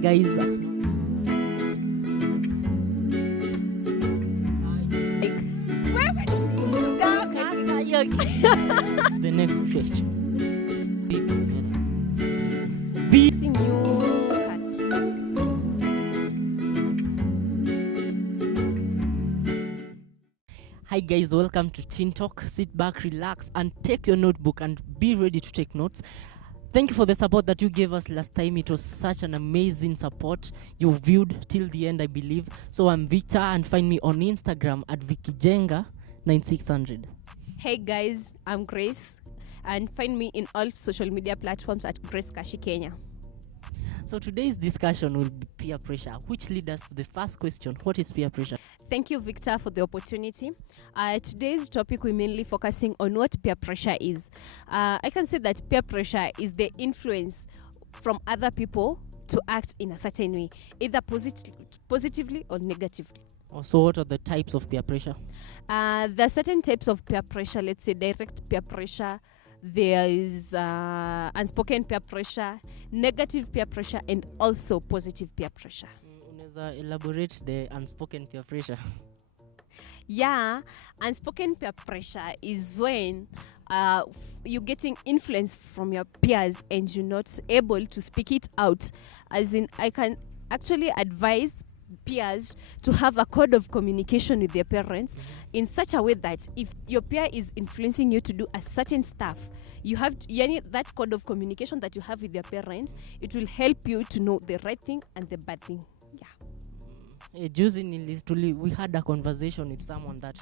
guys. The next question. Be Hi guys, welcome to Teen Talk. Sit back, relax, and take your notebook and be ready to take notes. Thank you for the support that you gave us last time. It was such an amazing support. You viewed till the end, I believe. So I'm Victor, and find me on Instagram at VickyJenga9600. Hey guys, I'm Grace, and find me in all social media platforms at Grace Kashi Kenya. So today's discussion will be peer pressure, which leads us to the first question. What is peer pressure? Thank you, Victor, for the opportunity. Today's topic, we're mainly focusing on what peer pressure is. I can say that peer pressure is the influence from other people to act in a certain way, either positively or negatively. So what are the types of peer pressure? There are certain types of peer pressure. Let's say direct peer pressure. There is unspoken peer pressure, negative peer pressure, and also positive peer pressure. Unaweza elaborate the unspoken peer pressure? Yeah, unspoken peer pressure is when you're getting influence from your peers and you're not able to speak it out. As in, I can actually advise peers to have a code of communication with their parents in such a way that if your peer is influencing you to do a certain stuff, you have that code of communication that you have with your parents, it will help you to know the right thing and the bad thing. We had a conversation with someone that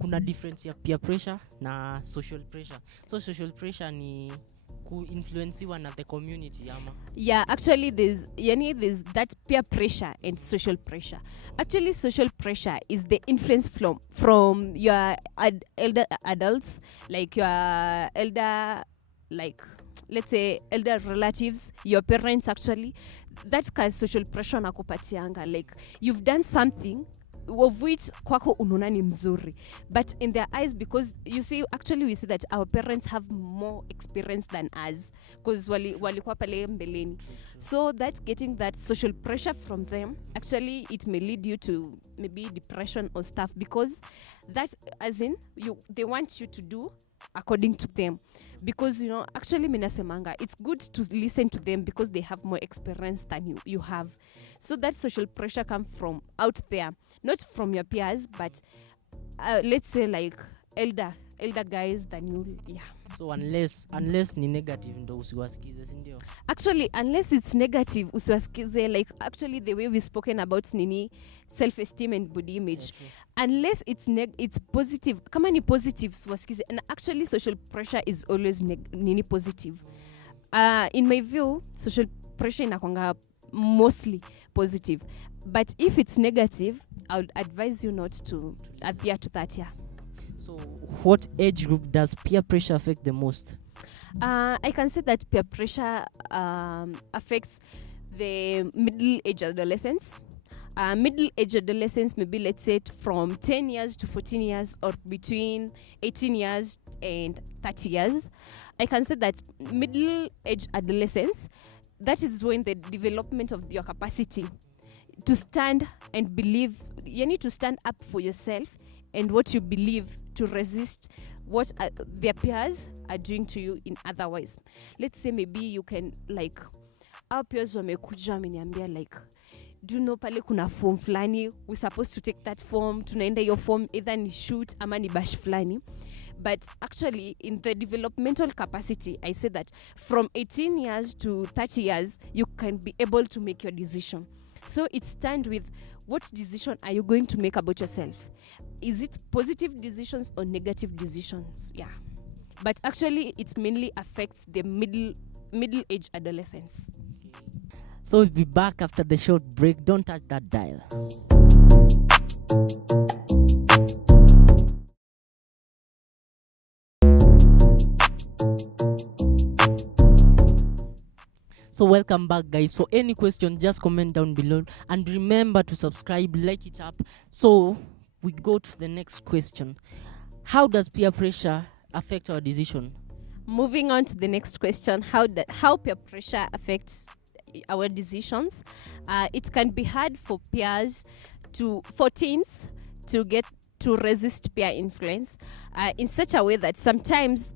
kuna difference ya peer pressure na social pressure. So social pressure ni ku-influenciwa na the community ama? Yeah, actually there's that peer pressure and social pressure. Actually, social pressure is the influence from your elder adults, like your elder, like let's say elder relatives, your parents actually. That kind of social pressure nakupatianga, like you've done something of which kwako unona ni mzuri, but in their eyes, because you see, actually we see that our parents have more experience than us because walikuwa pale mbeleni. So that's getting that social pressure from them. Actually, it may lead you to maybe depression or stuff, because that, as in, they want you to do according to them, because actually minasemanga, it's good to listen to them because they have more experience than you have. So that social pressure comes from out there, not from your peers, but let's say like elder guys than you. Yeah. So unless ni negative ndo usiwasikize, si ndio? Actually, unless it's negative usiwasikize, like actually the way we've spoken about nini self-esteem and body image. Yeah, unless it's positive, kama ni positive usiwasikize. And actually social pressure is always nini positive. In my view, social pressure inakwanga mostly positive, but if it's negative, I would advise you not to adhere to that. Yeah. So what age group does peer pressure affect the most? I can say that peer pressure affects the middle-aged adolescents. Middle-aged adolescents, maybe let's say from 10 years to 14 years, or between 18 years and 30 years. I can say that middle-aged adolescents, that is when the development of your capacity to stand and believe, you need to stand up for yourself and what you believe, to resist what their peers are doing to you in otherwise. Let's say maybe you can, like, our peers wamekuja wameniambia, like, do you know pale kuna form fulani, we're supposed to take that form, tunaenda your form, either ni shoot ama ni bash fulani. But actually, in the developmental capacity, I say that from 18 years to 30 years, you can be able to make your decision. So it stands with, what decision are you going to make about yourself? Is it positive decisions or negative decisions? Yeah. But actually, it mainly affects the middle-aged adolescents. So we'll be back after the short break. Don't touch that dial. So welcome back, guys. For any question, just comment down below, and remember to subscribe, like it up. So we go to the next question. How does peer pressure affect our decision? Moving on to the next question, how peer pressure affects our decisions. It can be hard for teens to get to resist peer influence in such a way that sometimes,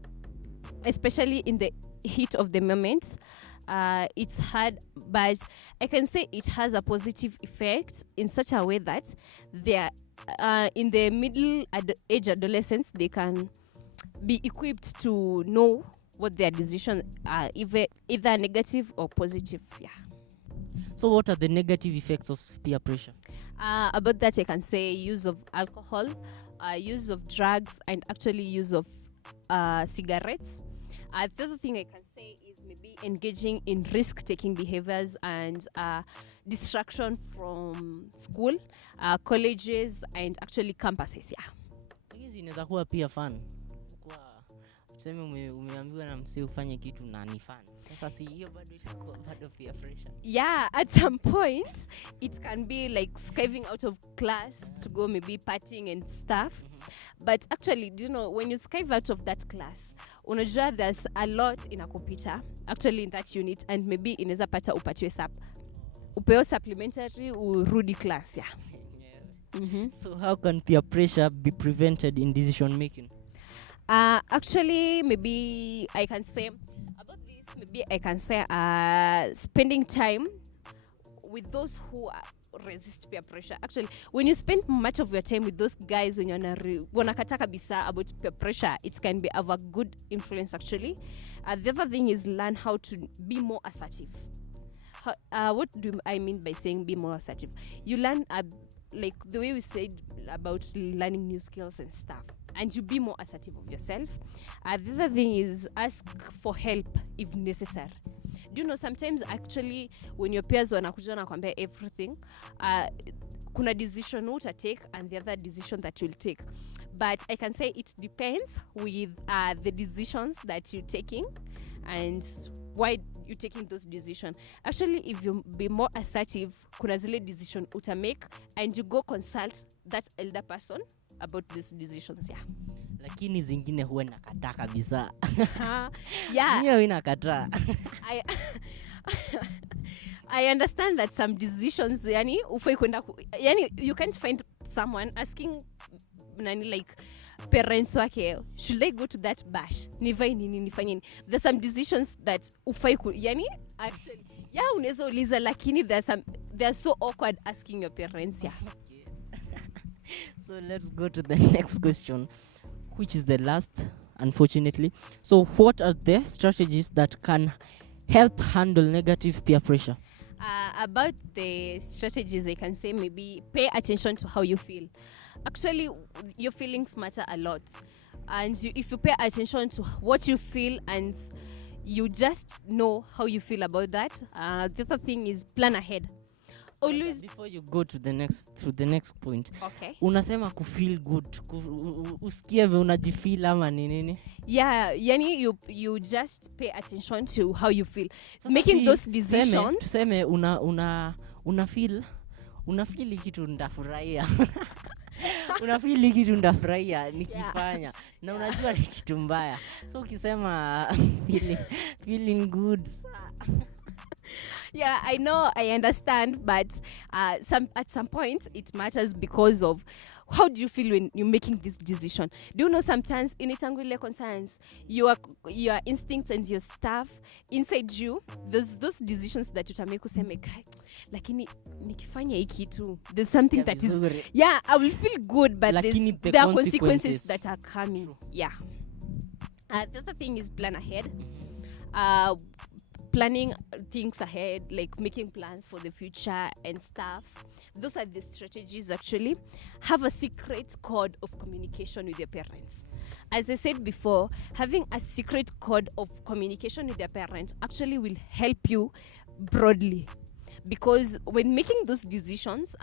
especially in the heat of the moment, it's hard, but I can say it has a positive effect in such a way that they're in the age adolescents, they can be equipped to know what their decisions are, either negative or positive. Yeah. So what are the negative effects of peer pressure? About that, I can say use of alcohol, use of drugs, and actually use of cigarettes. The other thing I can say is maybe engaging in risk-taking behaviors and distraction from school, colleges, and actually campuses. Yeah. Hizi inaweza kuwa pia fun. Kwa tuseme umeambiwa na msee ufanye kitu na ni fun. Sasa si hiyo bado itakuwa bado peer pressure. Yeah, at some point it can be like skiving out of class to go maybe partying and stuff. But actually, do you know, when you skive out of that class, unajua there's a lot inakupita actually in that unit, and maybe inaweza pata upatiwe upeo supplementary urudi class. Yeah. So how can peer pressure be prevented in decision making? Actually, maybe I can say about this, spending time with those who resist peer pressure. Actually, when you spend much of your time with those guys when you're wanakata kabisa about peer pressure, it can be of a good influence actually. The other thing is learn how to be more assertive. What do I mean by saying be more assertive? You learn like the way we said about learning new skills and stuff, and you be more assertive of yourself. The other thing is ask for help if necessary. Do you know, sometimes actually when your peers wanakuja na kwambia everything, kuna decision uta take and the other decision that you'll take. But I can say it depends with the decisions that you're taking and why you're taking those decisions. Actually, if you be more assertive, kuna zile decision uta make and you go consult that elder person about these decisions. Yeah. Lakini zingine huwa nakataa kabisa. Yeah. Hiyo inakataa. I understand that some decisions, yani ufai kwenda yani you can't find someone asking like parents wake, should I go to that bash? Nifanye nini nifanye nini? There's some decisions that ufai yani actually unaweza uliza, lakini they're so awkward asking your parents. Yeah. So let's go to the next question, which is the last, unfortunately. So what are the strategies that can help handle negative peer pressure? About the strategies, I can say maybe pay attention to how you feel. Actually, your feelings matter a lot. And if you pay attention to what you feel and you just know how you feel about that, the other thing is plan ahead. Always before you go to the next point. Okay. Unasema feel good. Usikie ve unajifeel ama nini? Yeah, yani you just pay attention to how you feel. Sasa making those decisions. Tuseme una feel kitu ndafurahia. Una feel kitu ndafurahia nikifanya. Na unajua ni kitu mbaya. So ukisema feeling good. Yeah, I know, I understand, but at some point it matters because of how do you feel when you're making this decision. Do you know sometimes in itangwile concerns your instincts and your stuff inside you, those decisions that utamake useme lakini nikifanya hiki tu, there's something that is I will feel good, but there are consequences that are coming. Yeah. The other thing is plan ahead. Planning things ahead, like making plans for the future and stuff. Those are the strategies actually. Have a secret code of communication with your parents. As I said before, having a secret code of communication with your parents actually will help you broadly. Because when making those decisions,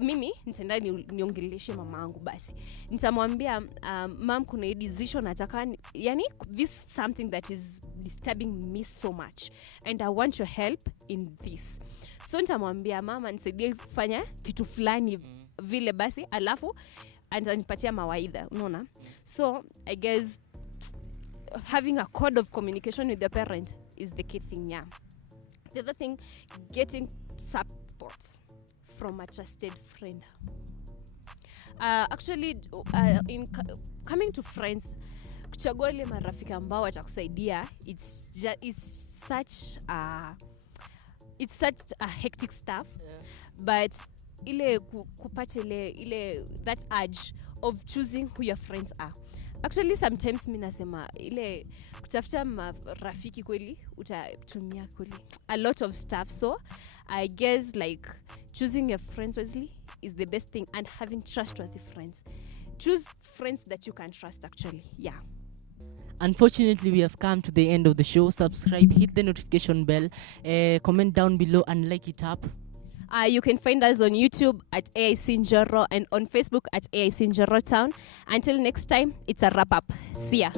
mimi nitaenda niongeleshe mamangu basi. Nitamwambia mam, kuna hii decision nataka, yani this is something that is disturbing me so much and I want your help in this. So nitamwambia mama nisaidie kufanya kitu fulani vile basi, alafu atanipatia mawaidha, unaona? So I guess having a code of communication with the parent is the key thing. Yeah. The other thing, getting support from a trusted friend. Actually, coming to friends, kuchagua ile marafiki ambao watakusaidia, it's such a hectic stuff. But ile kupata ile that urge of choosing who your friends are. Actually, sometimes mimi nasema ile kutafuta marafiki kweli utatumia kweli a lot of stuff. So I guess like choosing your friends wisely is the best thing, and having trustworthy friends. Choose friends that you can trust actually. Yeah. Unfortunately, we have come to the end of the show. Subscribe, hit the notification bell, comment down below and like it up. You can find us on YouTube at AIC Njoro and on Facebook at AIC Njoro Town. Until next time, it's a wrap up. See ya.